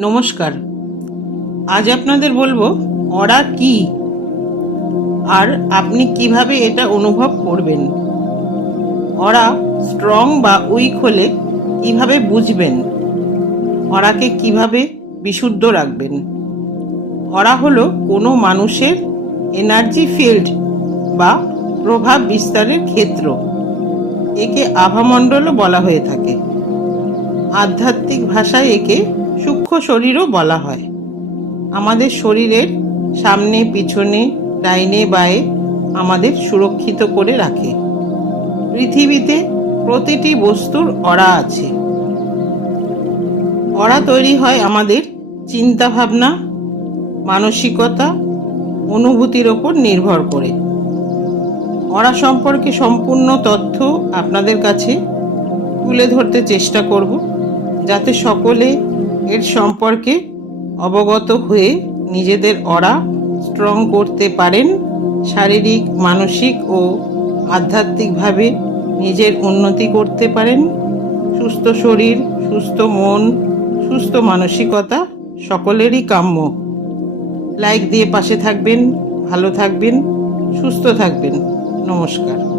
নমস্কার। আজ আপনাদের বলবো অরা কি আর আপনি কিভাবে এটা অনুভব করবেন। অরা স্ট্রং বা উইক হলে কিভাবে বুঝবেন, অরাকে কিভাবে বিশুদ্ধ রাখবেন। অরা হলো কোনো মানুষের এনার্জি ফিল্ড বা প্রভাব বিস্তারের ক্ষেত্র। একে আভামণ্ডলও বলা হয়ে থাকে। আধ্যাত্মিক ভাষায় একে সূক্ষ্ম শরীরও বলা হয়। আমাদের শরীরের সামনে, পিছনে, ডাইনে বাঁয়ে আমাদের সুরক্ষিত করে রাখে। পৃথিবীতে প্রতিটি বস্তুর অরা আছে। অরা তৈরি হয় আমাদের চিন্তা ভাবনা, মানসিকতা, অনুভূতির ওপর নির্ভর করে। অরা সম্পর্কে সম্পূর্ণ তথ্য আপনাদের কাছে তুলে ধরতে চেষ্টা করব, যাতে সকলে এর সম্পর্কে অবগত হয়ে নিজেদের অরা স্ট্রং করতে পারেন, শারীরিক, মানসিক ও আধ্যাত্মিকভাবে নিজের উন্নতি করতে পারেন। সুস্থ শরীর, সুস্থ মন, সুস্থ মানসিকতা সকলেরই কাম্য। লাইক দিয়ে পাশে থাকবেন, ভালো থাকবেন, সুস্থ থাকবেন। নমস্কার।